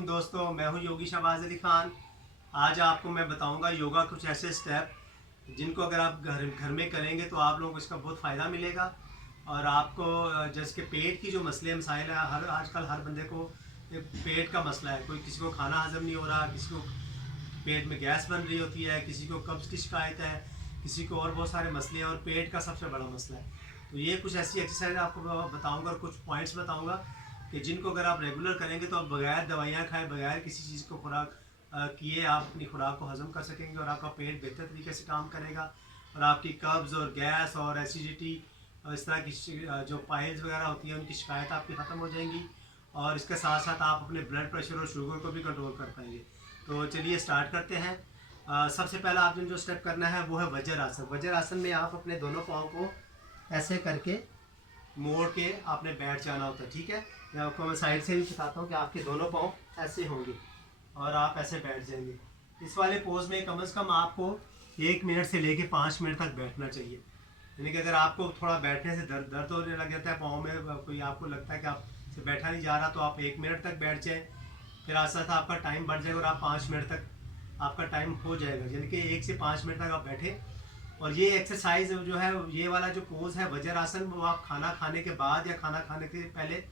वालेकुम दोस्तों, मैं हूं योगी शहबाज अली ख़ान। आज आपको मैं बताऊंगा योगा कुछ ऐसे स्टेप जिनको अगर आप घर में करेंगे तो आप लोगों को इसका बहुत फ़ायदा मिलेगा। और आपको जैसे कि पेट की जो मसले मसाइल है, आजकल हर बंदे को पेट का मसला है। कोई किसी को खाना हजम नहीं हो रहा, किसी को पेट में गैस बन रही होती है, किसी को कब्ज़ की शिकायत है, किसी को और बहुत सारे मसले हैं और पेट का सबसे बड़ा मसला है। तो ये कुछ ऐसी एक्सरसाइज आपको बताऊंगा और कुछ पॉइंट्स बताऊंगा कि जिनको अगर आप रेगुलर करेंगे तो आप बगैर दवाइयाँ खाए, बगैर किसी चीज़ को खुराक किए आप अपनी खुराक को हजम कर सकेंगे और आपका पेट बेहतर तरीके से काम करेगा और आपकी कब्ज़ और गैस और एसिडिटी और इस तरह की जो पाइल्स वगैरह होती है उनकी शिकायत आपकी ख़त्म हो जाएंगी। और इसके साथ साथ आप अपने ब्लड प्रेशर और शुगर को भी कंट्रोल कर पाएंगे। तो चलिए स्टार्ट करते हैं। सबसे पहला आपने जो स्टेप करना है वो है वज्र आसन। वज्र आसन में आप अपने दोनों पाँव को ऐसे करके मोड़ के आपने बैठ जाना होता है। ठीक है, मैं साइड से भी बताता हूँ कि आपके दोनों पाँव ऐसे होंगे और आप ऐसे बैठ जाएंगे। इस वाले पोज में कम से कम आपको 1 मिनट से लेके 5 मिनट तक बैठना चाहिए। यानी कि अगर आपको थोड़ा बैठने से दर्द होने लग जाता है पाँव में, कोई आपको लगता है कि आप से बैठा नहीं जा रहा, तो आप 1 मिनट तक बैठ जाएँ। फिर आस्ता आस्ता आपका टाइम बढ़ जाएगा और आप 5 मिनट तक आपका टाइम हो जाएगा। यानी कि 1 से 5 मिनट तक आप बैठे। और ये एक्सरसाइज जो है, ये वाला जो पोज है वज्र आसन, वो आप खाना खाने के बाद या खाना खाने के पहले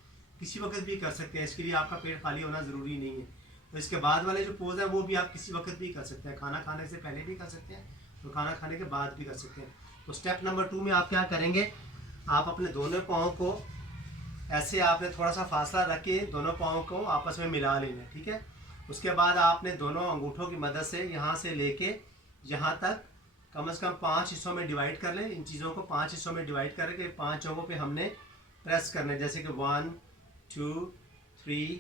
किसी वक्त भी कर सकते हैं। इसके लिए आपका पेट खाली होना ज़रूरी नहीं है। तो इसके बाद वाले जो पोज है वो भी आप किसी वक्त भी कर सकते हैं। खाना खाने से पहले भी कर सकते हैं और खाना खाने के बाद भी कर सकते हैं। तो स्टेप नंबर 2 में आप क्या करेंगे, आप अपने दोनों पाँव को ऐसे आपने थोड़ा सा फासला रख के दोनों पाँव को आपस में मिला लेना है। ठीक है, उसके बाद आपने दोनों अंगूठों की मदद से यहाँ से लेके यहाँ तक कम से कम 5 हिस्सों में डिवाइड कर लें। इन चीज़ों को 5 हिस्सों में डिवाइड करके 5 जगहों पे हमने प्रेस करना है, जैसे कि 1 2 3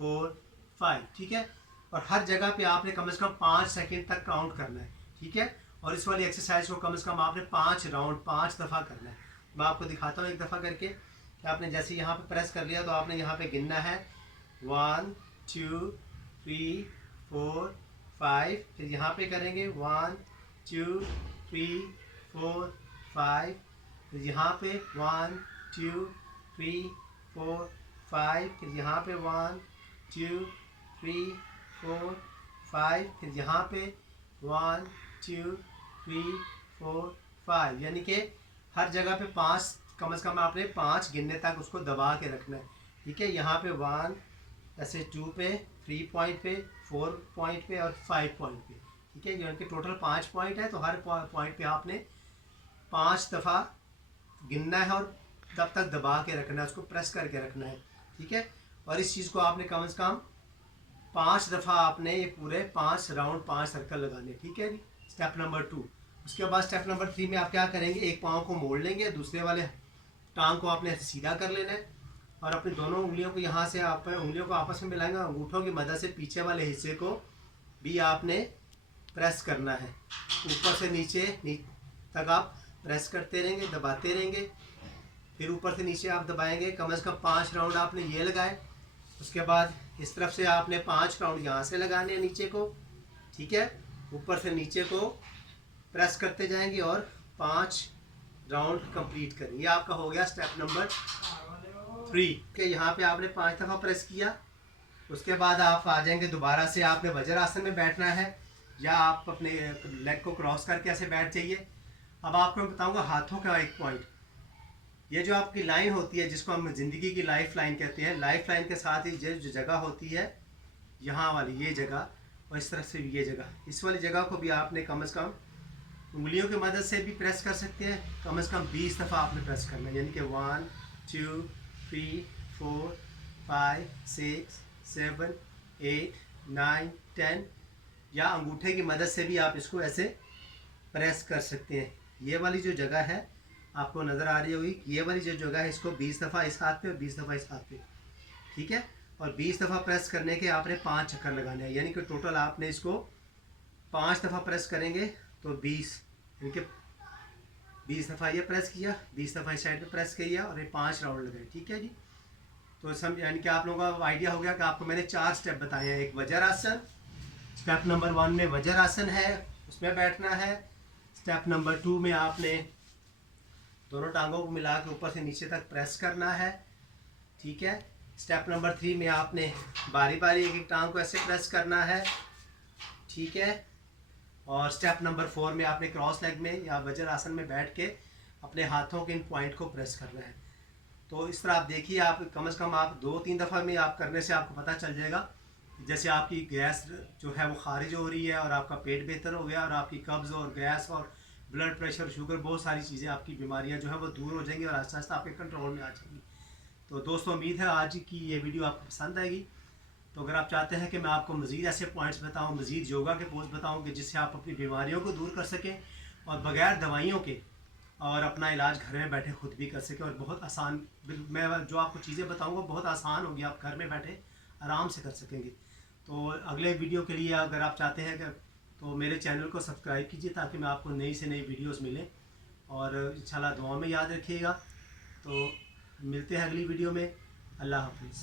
4 5। ठीक है, और हर जगह पे आपने कम से कम 5 सेकंड तक काउंट करना है। ठीक है, और इस वाली एक्सरसाइज को कम से कम आपने 5 राउंड 5 दफ़ा करना है। मैं आपको दिखाता हूँ एक दफ़ा करके कि आपने जैसे यहाँ पे प्रेस कर लिया तो आपने यहाँ पे गिनना है 1 2 3 4 5। फिर यहाँ पे करेंगे 1 2 3 4 5। फिर यहाँ पे 1 2 3 4 5। फिर यहाँ पे 1 2 3 4 5। फिर यहाँ पे 1 2 3 4 5। यानी कि हर जगह पे 5 कम से कम आपने 5 गिनने तक उसको दबा के रखना है। ठीक है, यहाँ पे 1, ऐसे 2 पे, 3 पॉइंट पे, 4 पॉइंट पे और 5 पॉइंट पे। ठीक है, यानी कि टोटल 5 पॉइंट है। तो हर पॉइंट पे आपने 5 दफ़ा गिनना है और तब तक दबा के रखना है, उसको प्रेस करके रखना है। ठीक है, और इस चीज़ को आपने कम से कम 5 दफ़ा आपने ये पूरे 5 राउंड 5 सर्कल लगाने। ठीक है जी, स्टेप नंबर 2। उसके बाद स्टेप नंबर 3 में आप क्या करेंगे, एक पाँव को मोड़ लेंगे, दूसरे वाले टांग को आपने ऐसे सीधा कर लेना है और अपनी दोनों उंगलियों को यहाँ से आप उंगलियों को आपस में मिलाएंगे। अंगूठों की मदद से पीछे वाले हिस्से को भी आपने प्रेस करना है। ऊपर से नीचे तक आप प्रेस करते रहेंगे, दबाते रहेंगे। फिर ऊपर से नीचे आप दबाएंगे। कम से कम 5 राउंड आपने ये लगाए। उसके बाद इस तरफ से आपने 5 राउंड यहाँ से लगाने हैं नीचे को। ठीक है, ऊपर से नीचे को प्रेस करते जाएंगे और 5 राउंड कंप्लीट करें। ये आपका हो गया स्टेप नंबर 3 के। यहाँ पे आपने 5 दफ़ा प्रेस किया। उसके बाद आप आ जाएंगे, दोबारा से आपने वज्र आसन में बैठना है या आप अपने लेग को क्रॉस करके ऐसे बैठ जाइए। अब आपको मैं बताऊंगा हाथों का एक पॉइंट। ये जो आपकी लाइन होती है जिसको हम ज़िंदगी की लाइफ लाइन कहते हैं, लाइफ लाइन के साथ ही जो जगह होती है यहाँ वाली ये जगह और इस तरफ से ये जगह, इस वाली जगह को भी आपने कम से कम उंगलियों की मदद से भी प्रेस कर सकते हैं। कम से कम 20 दफ़ा आपने प्रेस करना है। यानी कि 1 2 3 4 5 6 7 8 9 10। या अंगूठे की मदद से भी आप इसको ऐसे प्रेस कर सकते हैं। ये वाली जो जगह है आपको नज़र आ रही होगी, ये वाली जो जगह है इसको 20 दफ़ा इस हाथ पे और 20 दफ़ा इस हाथ पे। ठीक है, और 20 दफ़ा प्रेस करने के आपने 5 चक्कर लगाने हैं। यानी कि टोटल आपने इसको 5 दफ़ा प्रेस करेंगे तो 20, यानी कि 20 दफ़ा ये प्रेस किया, 20 दफ़ा इस साइड पे प्रेस किया और ये 5 राउंड लगाए। ठीक है जी, तो यानी कि आप लोगों का आइडिया हो गया कि आपको मैंने 4 स्टेप बताए हैं। एक वज्र आसन, स्टेप नंबर 1 में वज्र आसन है, उसमें बैठना है। स्टेप नंबर 2 में आपने दोनों टांगों को मिला के ऊपर से नीचे तक प्रेस करना है। ठीक है, स्टेप नंबर 3 में आपने बारी बारी एक एक टांग को ऐसे प्रेस करना है, ठीक है। और स्टेप नंबर 4 में आपने क्रॉस लेग में या वज्रासन में बैठ के अपने हाथों के इन पॉइंट को प्रेस करना है। तो इस तरह आप देखिए, आप कम से कम आप 2-3 दफ़ा में आप करने से आपको पता चल जाएगा जैसे आपकी गैस जो है वो खारिज हो रही है और आपका पेट बेहतर हो गया और आपकी कब्ज़ और गैस और ब्लड प्रेशर, शुगर, बहुत सारी चीज़ें, आपकी बीमारियां जो है वो दूर हो जाएंगी और आहिस्ता आहिस्ता आपके कंट्रोल में आ जाएंगी। तो दोस्तों, उम्मीद है आज की ये वीडियो आपको पसंद आएगी। तो अगर आप चाहते हैं कि मैं आपको मज़ीद ऐसे पॉइंट्स बताऊं, मज़ीद योगा के पोज बताऊं कि जिससे आप अपनी बीमारियों को दूर कर सकें और बग़ैर दवाइयों के और अपना इलाज घर में बैठे खुद भी कर सकें, और बहुत आसान, मैं जो आपको चीज़ें बताऊंगा बहुत आसान होगी, आप घर में बैठे आराम से कर सकेंगे। तो अगले वीडियो के लिए अगर आप चाहते हैं कि तो मेरे चैनल को सब्सक्राइब कीजिए ताकि मैं आपको नई से नई वीडियोस मिलें, और इंशाल्लाह दुआ में याद रखिएगा। तो मिलते हैं अगली वीडियो में। अल्लाह हाफिज़।